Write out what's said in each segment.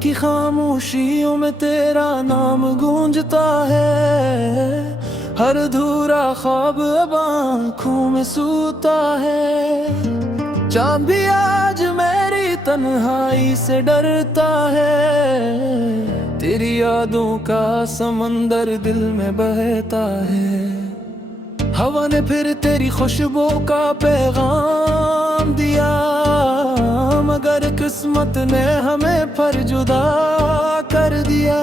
की खामोशियों में तेरा नाम गूंजता है। हर अधूरा ख्वाब अब आँखों में सूता है। चाँद भी आज मेरी तन्हाई से डरता है। तेरी यादों का समंदर दिल में बहता है। हवा ने फिर तेरी खुशबू का पैगाम दिया, मगर किस्मत ने हमें फिर जुदा कर दिया।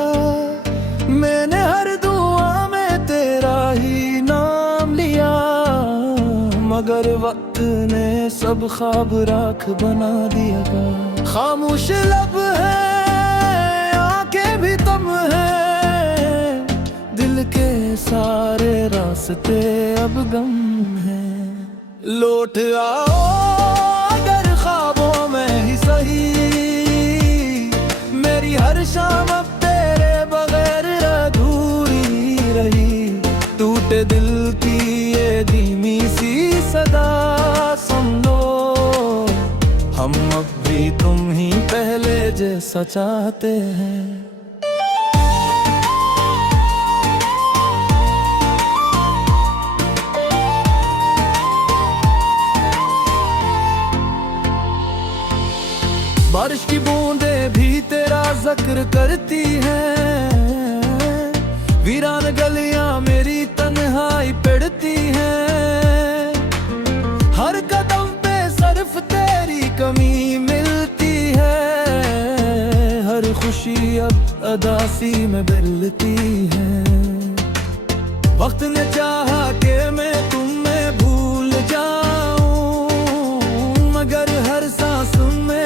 मैंने हर दुआ में तेरा ही नाम लिया, मगर वक्त ने सब ख्वाब राख बना दिया। खामोश लब है, आंखें भी तुम है, दिल के सारे रास्ते अब गम है। लौट आओ अगर ख्वाबों में ही सही, मेरी हर शाम अब तेरे बगैर अधूरी रही। टूटे दिल की ये धीमी सी सदा सुन लो, हम अब भी तुम ही पहले जैसा चाहते हैं। बारिश की बूंदें भी तेरा जिक्र करती हैं। वीरान गलियां मेरी तन्हाई पड़ती हैं। हर कदम पे सिर्फ तेरी कमी मिलती है। हर खुशी अब अदासी में बदलती है। वक्त ने चाहा कि मैं तुम्हें भूल जाऊं, मगर हर सांस में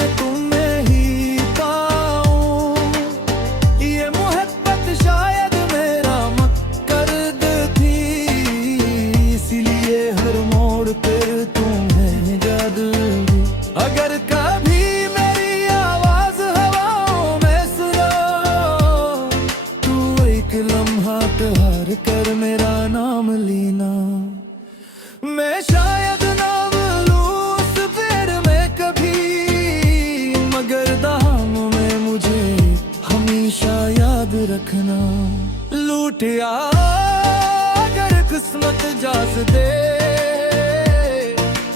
कर मेरा नाम लेना। मैं शायद ना भूलूं उस फिर में कभी, मगर दाम में मुझे हमेशा याद रखना। लूटिया अगर किस्मत जास दे,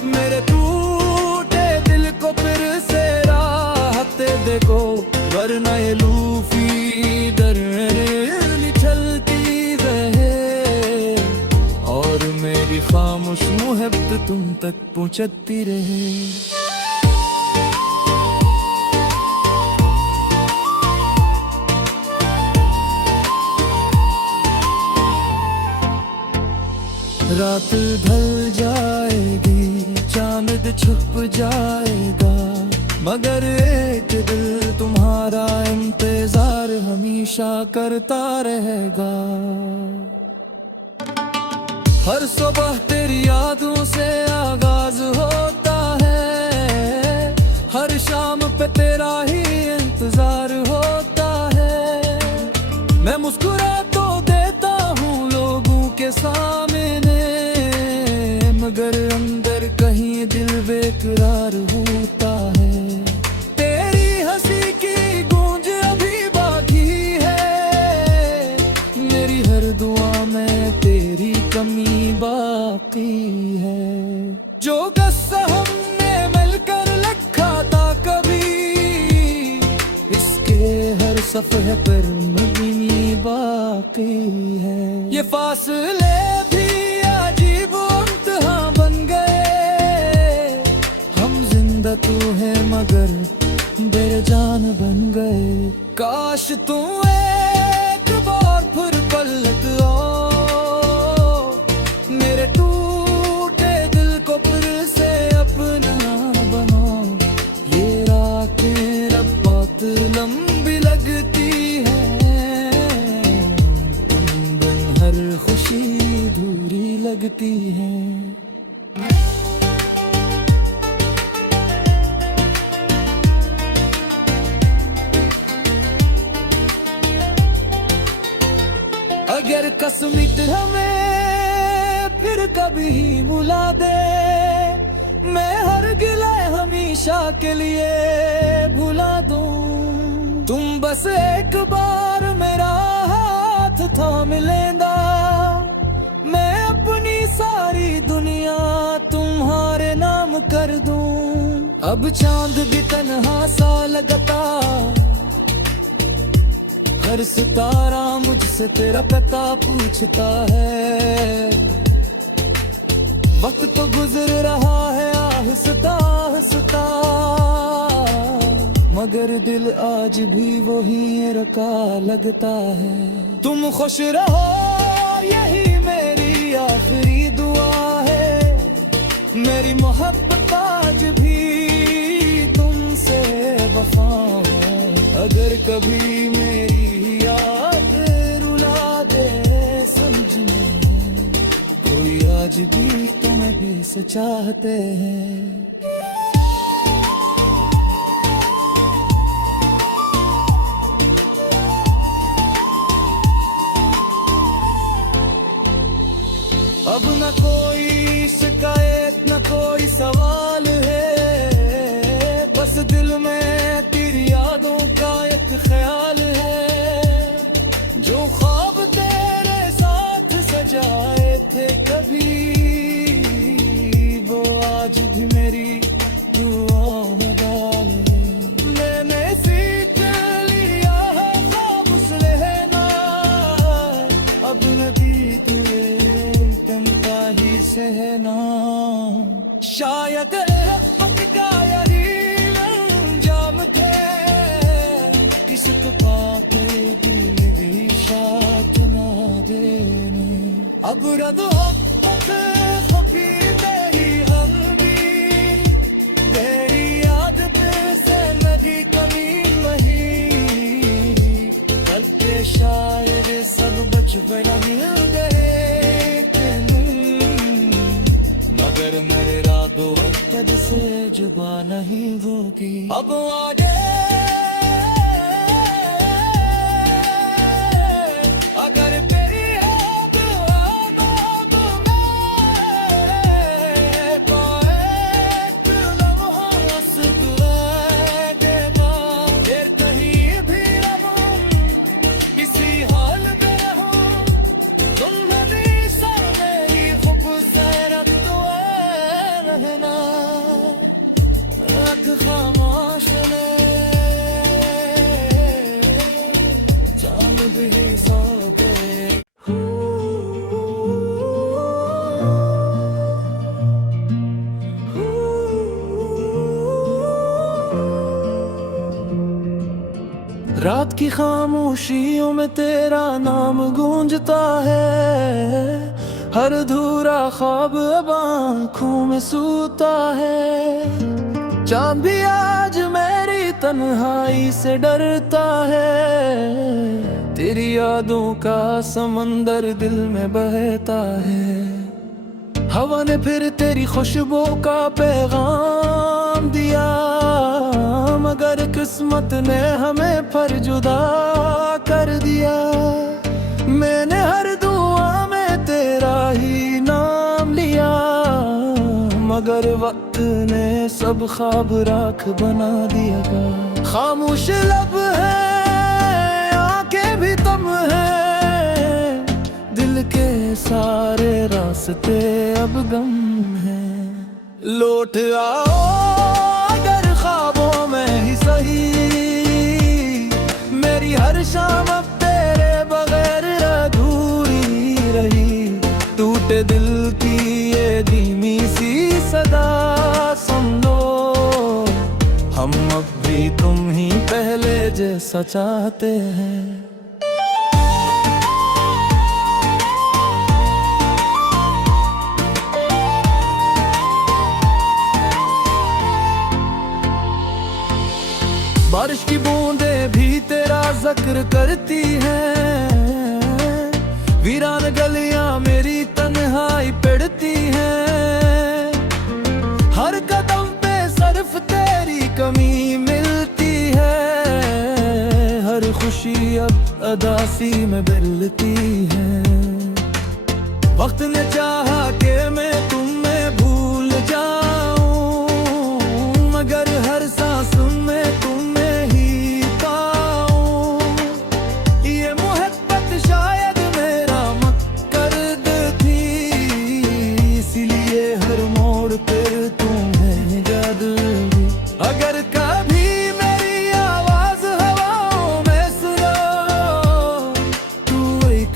मेरे टूटे दिल को फिर से राहत देखो, वरना ये लूफी दर मेरी खामोश मोहब्बत तुम तक पहुंचती रहे। रात ढल जाएगी, चांद छुप जाएगा, मगर एक दिल तुम्हारा इंतजार हमेशा करता रहेगा। हर सुबह तेरी यादों से आगाज होता है। हर शाम पे तेरा ही इंतजार होता है। मैं मुस्कुरा तो देता हूँ लोगों के सामने, मगर अंदर कहीं दिल बेकरार होता है। तेरी हंसी की गूंज अभी बाकी है। मेरी हर दुआ में तेरी कमी बाकी है। जो गस्सा हमने मिलकर लिखा था कभी, इसके हर सफ़े पर मदनी बाकी है। ये फासले भी अजीब इम्तिहान बन गए। हम जिंदा तो है मगर बेजान बन गए। काश तू एक बार फिर पलट आओ, मेरे टूटे दिल को फिर से अपना बनाओ। ये रातें रब बहुत लंबी लगती है, तुम बिन हर खुशी दूरी लगती है। अगर कसमित हमें फिर कभी बुला दे, मैं हर गिला हमेशा के लिए भुला दूं। तुम बस एक बार मेरा हाथ थाम लेंदा, मैं अपनी सारी दुनिया तुम्हारे नाम कर दूं। अब चांद भी तन्हा सा लगता, हर सितारा मुझसे तेरा पता पूछता है। वक्त तो गुजर रहा है आहिस्ता आहिस्ता, मगर दिल आज भी वही रखा लगता है। तुम खुश रहो यही मेरी आखिरी दुआ है, मेरी मोहब्बत आज भी तुमसे वफा है। अगर कभी मेरी याद रुला दे समझने, कोई आज भी तुम्हें बेस चाहते हैं। अब न कोई शिकायत न कोई सवाल है, बस दिल में तेरी यादों का एक ख्याल है। जो ख्वाब तेरे साथ सजाए थे कभी, वो आज भी मेरी दुआओं में डाल है। मैंने सीख लिया है खामोश रहना, अब न बीत सहना। शायद रहमत का यही अंजाम थे, किसको पाके भी मेरी साथ ना देने। अब रद हो खफी तेरी हम भी, तेरी याद पे से लगी कमी नहीं। कल के शायर सब बचपन मिल गए, मगर मेरा दो वक्त से जुबा नहीं होगी। अब आगे अगर तेरी याद आबाद में पाए लम्हा मुस्कुराए देना। फिर कहीं भी रहूं किसी हाल में रहूं, तुम हमेशा मेरी खूबसूरत रहना। रग खामोश ने चांद भी सोते। रात की खामोशियों में तेरा नाम गूंजता है, हर अधूरा ख्वाब अब आँखों में सूता है। चांद भी आज मेरी तन्हाई से डरता है, तेरी यादों का समंदर दिल में बहता है। हवा ने फिर तेरी खुशबू का पैगाम दिया, मगर किस्मत ने हमें फिर जुदा कर दिया। मैंने हर दुआ में तेरा ही नाम लिया, मगर वक्त ने सब ख्वाब राख बना दिया। खामोश लब है आंखें भी तुम है, दिल के सारे रास्ते अब गम है। लौट आओ अगर ख्वाबों में ही सही, मेरी हर शाम अब तेरे बगैर अधूरी रही। टूटे दिल की ये धीमी सी सदा सुन लो, हम अब भी तुम ही पहले जैसा चाहते हैं। बारिश की बूंदें भी तेरा जिक्र करती हैं, वीरान गलियां मेरी तन्हाई पड़ती हैं। हर कदम पे सिर्फ तेरी कमी मिलती है, हर खुशी अब अदासी में बदलती है। वक्त ने चाहा कि मैं तुम्हें भूल जाऊं, मगर हर सांस में तुम्हें ही पाऊं।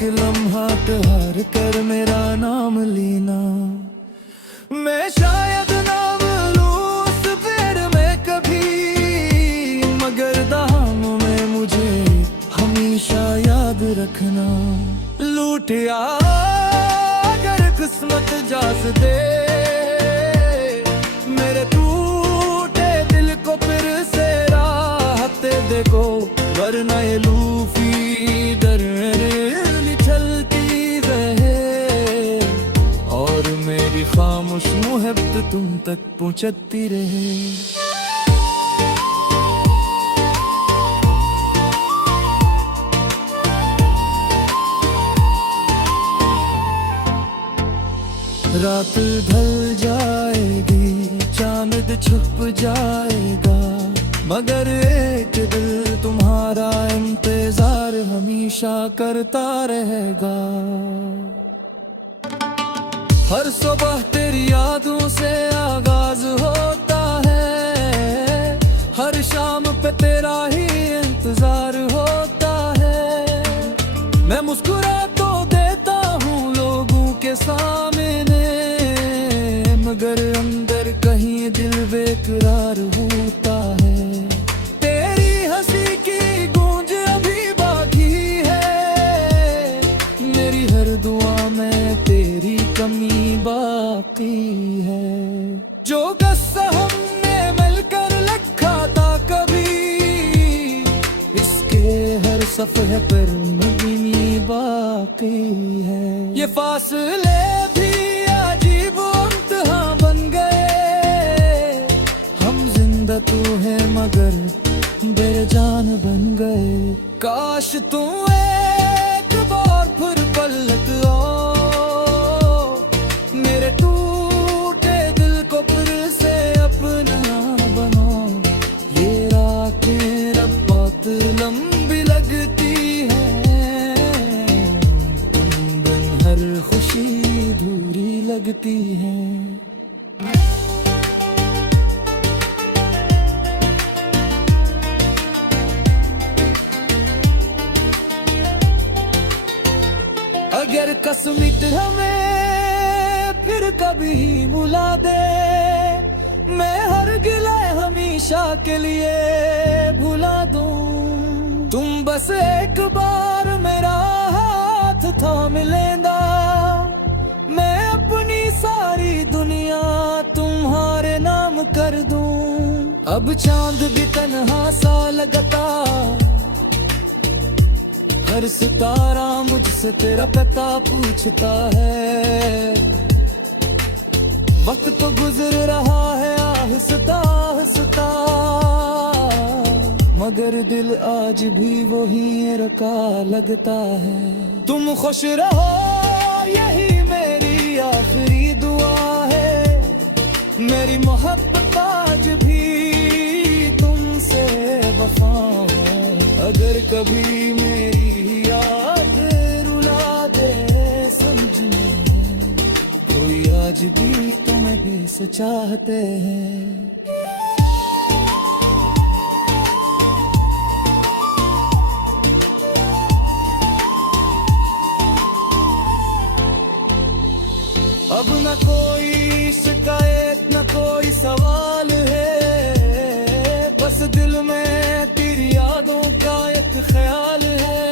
एक लम्हा हार कर मेरा नाम लेना। मैं शायद नाम लूं उस फेर में कभी, मगर दाम में मुझे हमेशा याद रखना। लूटिया अगर किस्मत जास दे मेरे टूटे दिल को फिर से राहत देखो, वरना ये लूफी दर चलती रहे और मेरी खामोश मुहब्बत तुम तक पहुंचती रहे। रात ढल जाएगी, चांद छुप जाएगा, मगर एक दिल तुम्हारा इंतजार हमेशा करता रहेगा। हर सुबह तेरी यादों से आगाज होता है, हर शाम पे तेरा ही इंतजार होता है। मैं मुस्कुरा तो देता हूँ लोगों के सामने, मगर अंदर कहीं दिल बेकरार होता है। तेरी हंसी की गूंज अभी बाकी है, मेरी हर दुआ में तेरी कमी बाकी है। जो कस्सा हमने मिलकर लिखा था कभी, इसके हर सफ़े पर नगीनी बाकी है। ये फासले भी अजीब इम्तिहान बन गए, हम जिंदा तो है मगर बेजान बन गए। काश तू एक बार फिर पलट आओ, मेरे टूटे दिल को फिर से अपना बनाओ। ये रातें रब बहुत लंबी लगती है, तुम बिन हर खुशी दूरी लगती है। अगर कसमित हमें फिर कभी बुला दे, मैं हर गिला हमेशा के लिए भुला दूं। तुम बस एक बार मेरा हाथ थाम लेना, मैं अपनी सारी दुनिया तुम्हारे नाम कर दूं। अब चांद भी तन्हा सा लगता, हर सितारा मुझसे तेरा पता पूछता है। वक्त तो गुजर रहा है आहिस्ता आहिस्ता, मगर दिल आज भी वही रखा लगता है। तुम खुश रहो यही मेरी आखिरी दुआ है, मेरी मोहब्बत आज भी तुमसे वफा है। अगर कभी मेरी याद रुला दे समझने, कोई आज भी तुम्हें बेस चाहते हैं। अब न कोई शिकायत न कोई सवाल है, बस दिल में तेरी यादों का एक ख्याल है।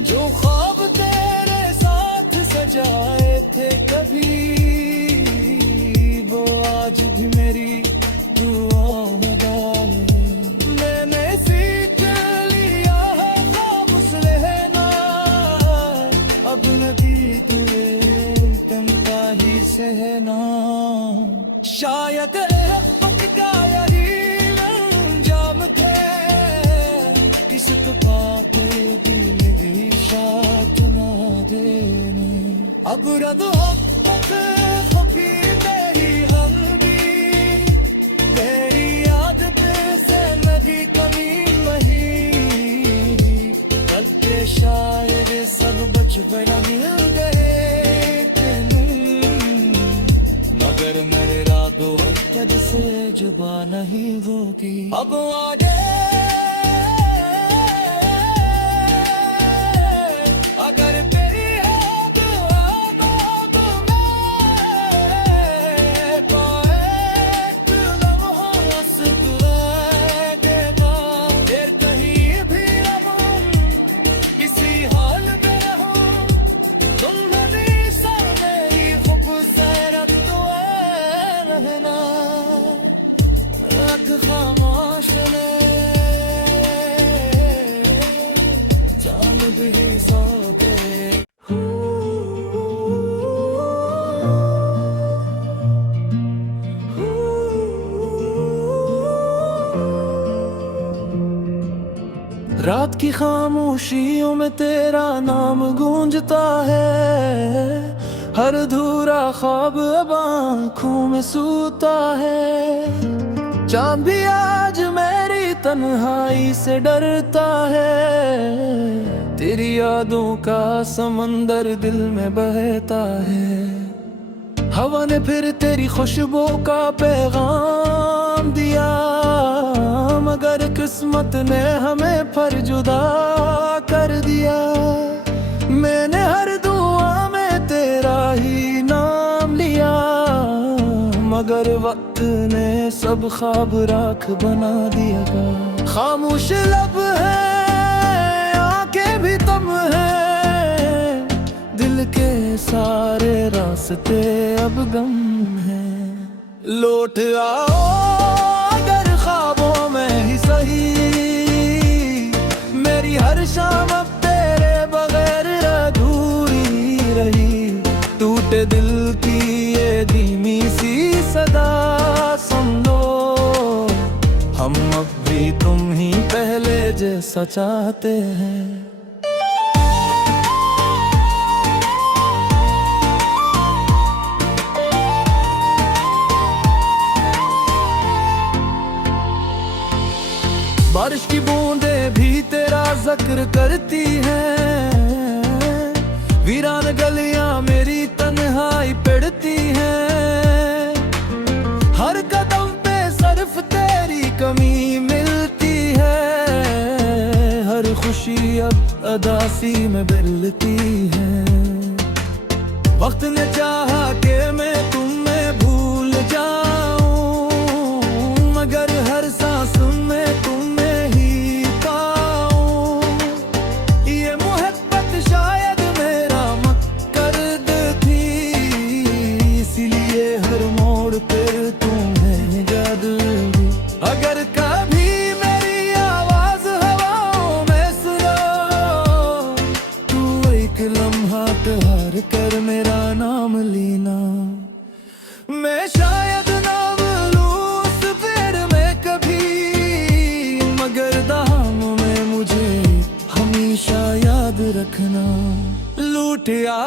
जो ख्वाब तेरे साथ सजाए थे कभी, वो आज भी मेरी दुआओं में डाले। मैंने सीख लिया है खामोश रहना, अब नबी तुझे तन्हाई सहना। शायद वक्त का यही अंजाम थे, किसको पाके भी मेरी साथ ना देने। अब रद खफी मेरी हम भी, तेरी याद पे से नदी कमी मही। कल के शायर सब बचपन मिल गए, मगर मेरे रागो कद से जुबा नहीं होगी। अब आगे की खामोशियों में तेरा नाम गूंजता है। हर अधूरा ख्वाब अब आँखों में सूता है। चांद भी आज मेरी तन्हाई से डरता है। तेरी यादों का समंदर दिल में बहता है। हवा ने फिर तेरी खुशबू का पैगाम दिया, मगर किस्मत ने हमें फिर जुदा कर दिया। मैंने हर दुआ में तेरा ही नाम लिया, मगर वक्त ने सब ख्वाब राख बना दिया। खामोश लब है, आंखें भी तुम है, दिल के सारे रास्ते अब गम है। लौट आओ अगर ख्वाबों में ही सही, मेरी हर शाम अब तेरे बगैर अधूरी रही। टूटे दिल की ये धीमी सी सदा सुन लो, हम अब भी तुम ही पहले जैसा चाहते हैं। बारिश की बूंदें भी तेरा जिक्र करती हैं। वीरान गलियां मेरी तन्हाई पड़ती हैं। हर कदम पे सिर्फ तेरी कमी मिलती है। हर खुशी अब अदासी में बदलती है। वक्त ने चाहा कि मैं तुम्हें भूल जाऊं, मगर हर सांस में कर मेरा नाम लेना। मैं शायद ना भूलूं उस फिर में कभी, मगर दाम में मुझे हमेशा याद रखना। लूटिया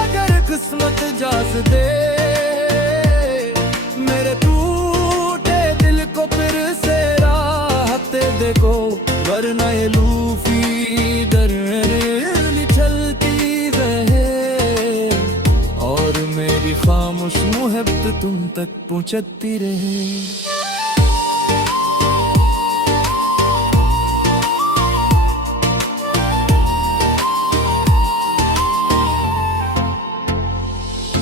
अगर किस्मत जास दे, मेरे टूटे दिल को फिर से राहत देखो, वरना ये लूफी दर चलती रहे और मेरी खामोश मोहब्बत तुम तक पहुंचती रहे।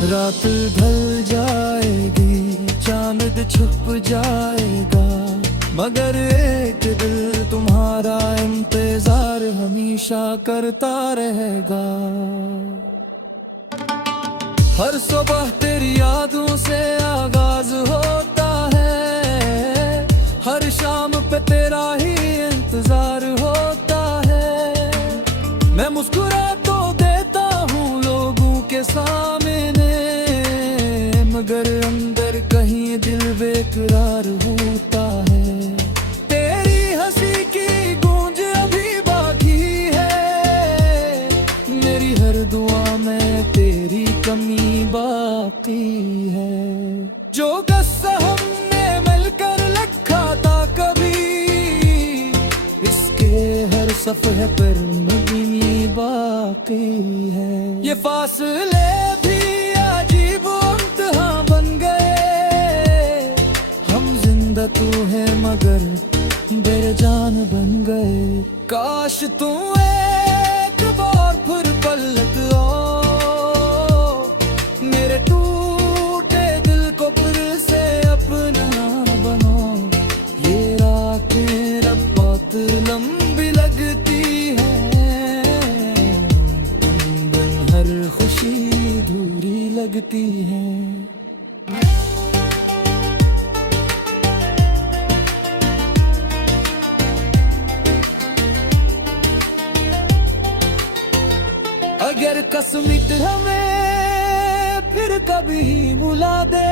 रात ढल जाएगी, चांद छुप जाएगा, मगर एक दिल तुम्हारा इंतजार हमेशा करता रहेगा। हर सुबह तेरी यादों से आगाज होता है। हर शाम पे तेरा ही इंतजार होता है। मैं मुस्कुरा तो देता हूँ लोगों के सामने, मगर अंदर कहीं दिल बेकरार होता है। तेरी हंसी की गूंज अभी बाकी है, मेरी हर दुआ में तेरी कमी बाकी है। जो कस्सा हमने मिलकर लिखा था कभी, इसके हर सफ़े पर नगीनी बाकी है। ये फासले भी अजीब इम्तिहां बन गए, हम जिंदा तो है मगर बेजान बन गए। काश तू एक बार फिर पलट आओ, मेरे टूटे दिल को फिर से अपना बनाओ। ये रातें रब बहुत लंबी लगती है, तुम बिन हर खुशी दूरी लगती है। अगर कसमित हमें फिर कभी बुला दे,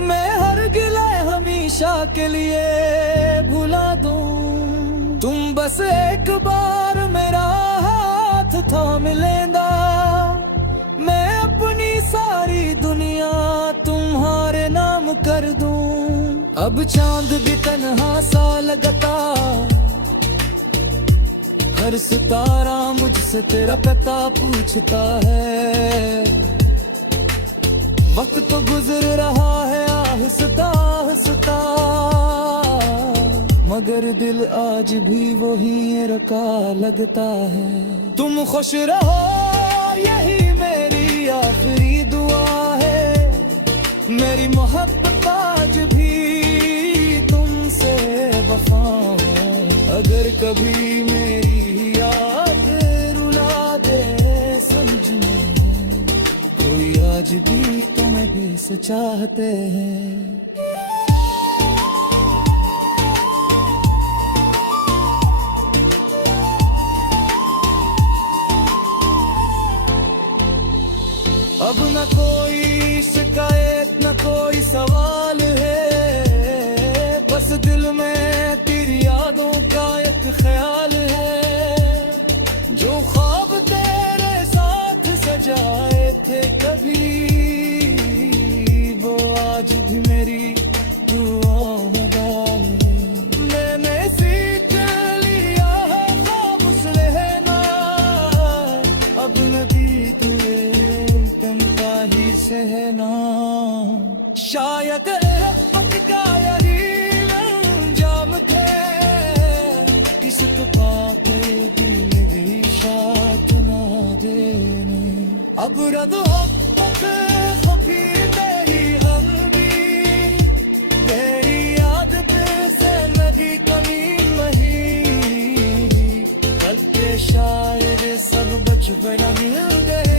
मैं हर गिला हमेशा के लिए भुला दूं। तुम बस एक बार मेरा हाथ थाम लेंदा, मैं अपनी सारी दुनिया तुम्हारे नाम कर दूं। अब चांद भी तन्हा सा लगता, हर सितारा मुझसे तेरा पता पूछता है। वक्त तो गुजर रहा है आहिस्ता आहिस्ता, मगर दिल आज भी वही रखा लगता है। तुम खुश रहो यही मेरी आखिरी दुआ है, मेरी मोहब्बत आज भी तुमसे वफा है। अगर कभी मेरी याद रुला दे समझना, कोई आज भी तुम्हें बेस चाहते हैं। अब न कोई शिकायत न कोई सवाल है, बस दिल में तेरी यादों का एक ख्याल है। जो ख्वाब तेरे साथ सजाए थे कभी, वो आज भी मेरी दुआओं में डाल है। मैंने सीख लिया है खामोश रहना, अब नदी तुझे सहना। शायद रहमत का यही अंजाम थे, किसी को पाकर भी मेरी साथ ना देने। अब रद हो खफी तेरी हम भी, तेरी याद पे से लगी कमी वही। कल के शायर सब बचपन मिल गए,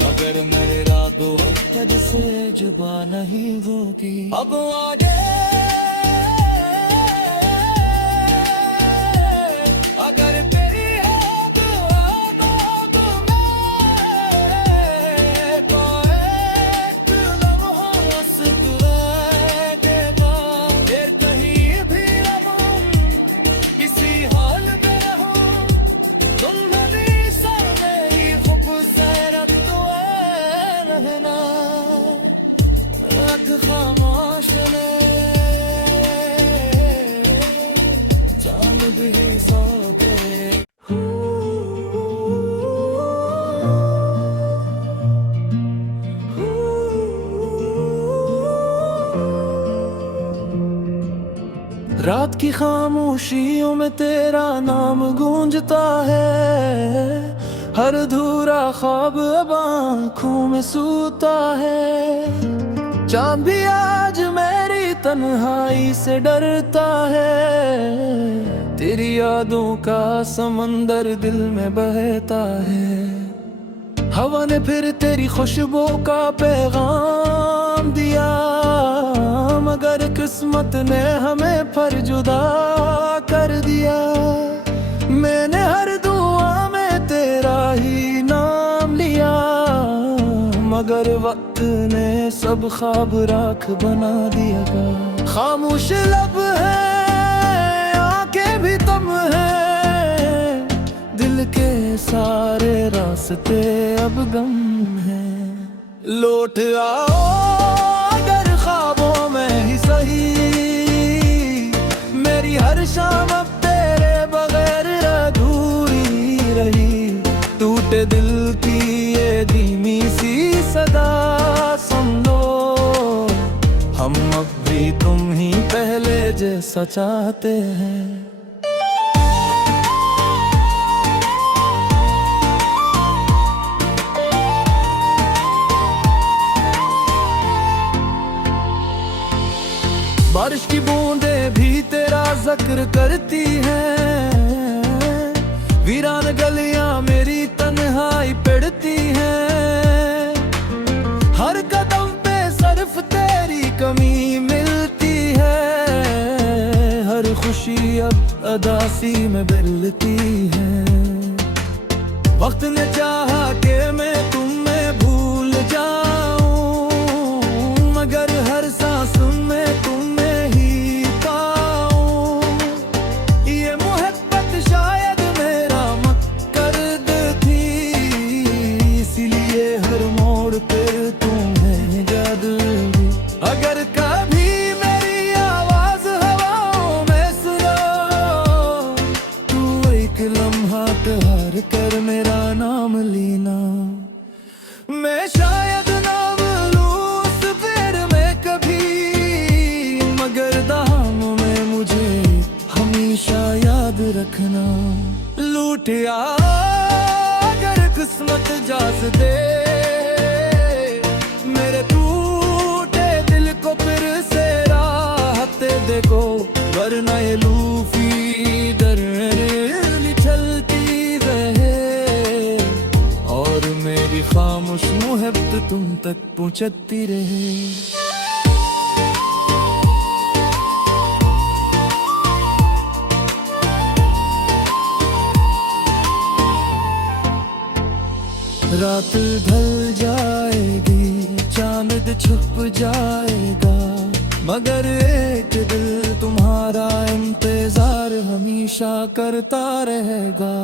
मगर मेरा दो कद से जुबा नहीं होगी। अब आगे अगर तेरी है दुआ तो मैं तो एक लम्हा सुकून देना। फिर कहीं भी रहूं किसी हाल में रहूं, तुम हमेशा मेरी खूबसूरत रहना। रग खामोश ने चांद भी सोते। रात की खामोशियों में तेरा नाम गूंजता है, हर अधूरा ख्वाब अब आँखों में सूता है। चांद भी आज मेरी तन्हाई से डरता है, तेरी यादों का समंदर दिल में बहता है। हवा ने फिर तेरी खुशबू का पैगाम दिया, मगर किस्मत ने हमें फिर जुदा कर दिया। मैंने हर दुआ में तेरा ही नाम लिया, मगर वक्त ने सब ख्वाब राख बना दिया। खामोश लब है आंखें भी तुम है, दिल के सारे रास्ते अब गम है। लौट आओ अगर ख्वाबों में ही सही, मेरी हर शाम अब तेरे बगैर अधूरी रही। टूटे दिल की ये धीमी सी सदा सुन लो, हम अब भी तुम ही पहले जैसा चाहते हैं। बारिश की बूंदें भी तेरा जिक्र करती हैं, वीरान गलियां मेरी तन्हाई पड़ती हैं। हर कदम पे सिर्फ तेरी कमी मिलती है, हर खुशी अब अदासी में बदलती है। वक्त ने चाहा कि मैं तुम्हें भूल जाऊं, मगर हर सांस में तुम्हें ही पाऊं। एक लम्हा हार कर मेरा नाम लेना। मैं शायद ना भूलूं उस फेर में कभी, मगर दाम में मुझे हमेशा याद रखना। लूटिया अगर किस्मत जास दे मेरे टूटे दिल को फिर से राहत देखो, वरना ये लूफी दर चलती रहे और मेरी खामोश मुहब्बत तुम तक पहुंचती रहे। रात ढल जाएगी, चांद छुप जाएगा, मगर एक दिल तुम्हारा इंतजार हमेशा करता रहेगा।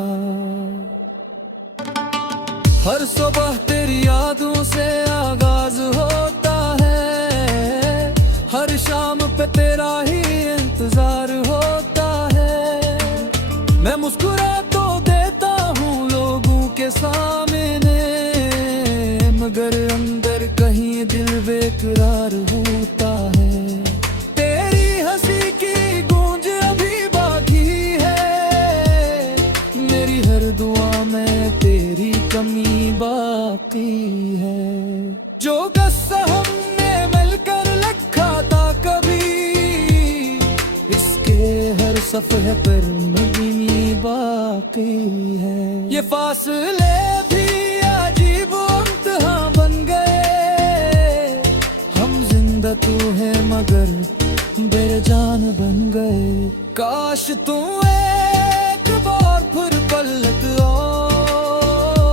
हर सुबह तेरी यादों से आगाज होता है, हर शाम पे तेरा ही इंतजार होता है। मैं मुस्कुरा तो देता हूँ लोगों के सामने, मगर अंदर कहीं दिल बेकरार होता है। तेरी हंसी की गूंज अभी बाकी है, मेरी हर दुआ में तेरी कमी बाकी है। जो गस्सा हमने मिलकर लिखा था कभी, इसके हर सफ़े पर मदनी बाकी है। ये फासले भी अजीब इम्तिहान बन गए, हम जिंदा तो है मगर बेजान बन गए। काश तू एक बार फिर पलट आओ,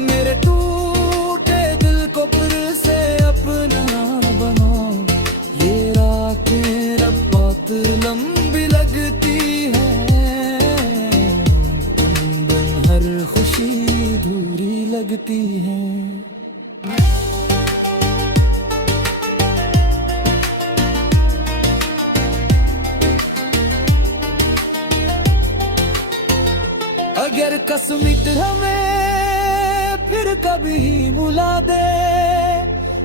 मेरे टूटे दिल को फिर से अपना बनाओ। ये रातें रब बहुत लंबी लगती है, तुम बिन हर खुशी अधूरी लगती है। अगर कसमित हमें फिर कभी बुला दे,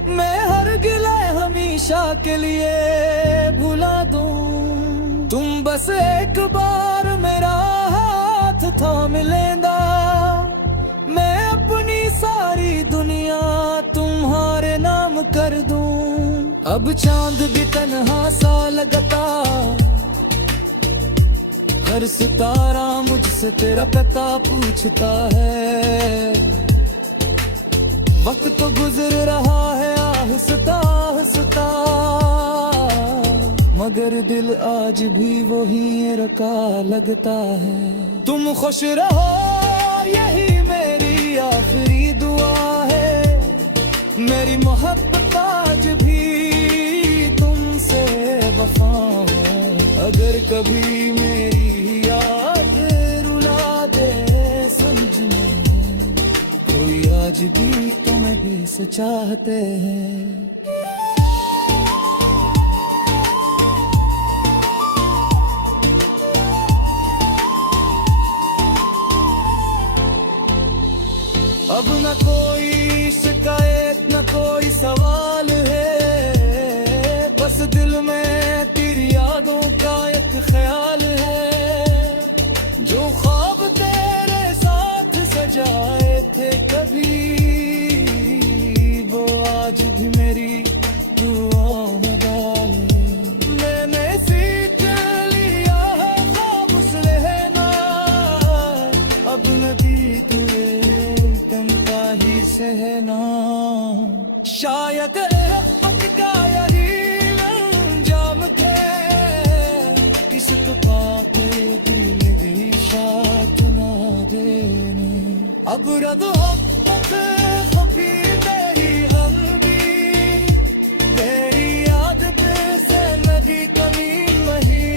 मैं हर गिला हमेशा के लिए भुला दूं। तुम बस एक बार मेरा हाथ थाम लेना, मैं अपनी सारी दुनिया तुम्हारे नाम कर दूं। अब चांद भी तन्हा सा लगता, हर सितारा मुझसे तेरा पता पूछता है। वक्त तो गुजर रहा है आहिस्ता आहिस्ता, मगर दिल आज भी वही रखा लगता है। तुम खुश रहो यही मेरी आखिरी दुआ है, मेरी मोहब्बत आज भी तुमसे वफा है। अगर कभी मेरी याद रुला दे समझ में, कोई आज भी तुम्हें बेस चाहते हैं। अब न कोई शिकायत न कोई सवाल है, बस दिल में तेरी यादों का एक ख्याल है। जो ख्वाब तेरे साथ सजाए थे कभी, वो आज भी मेरी दुआओं में डाल है। मैंने सीख लिया है खामोश रहना, अब नदी तुझे ही सहना। शायद रहमत का यही अंजाम थे, किसको पाके दिल मेरी साथ ना देने। अब रद खफी ही हम भी, तेरी याद पे से लगी कमी वही।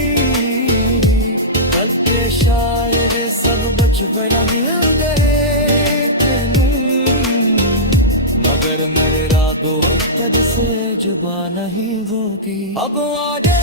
कल के शायर सब बचपन मिल गए, मगर मेरे रातों कद से जुबा नहीं होती। अब आगे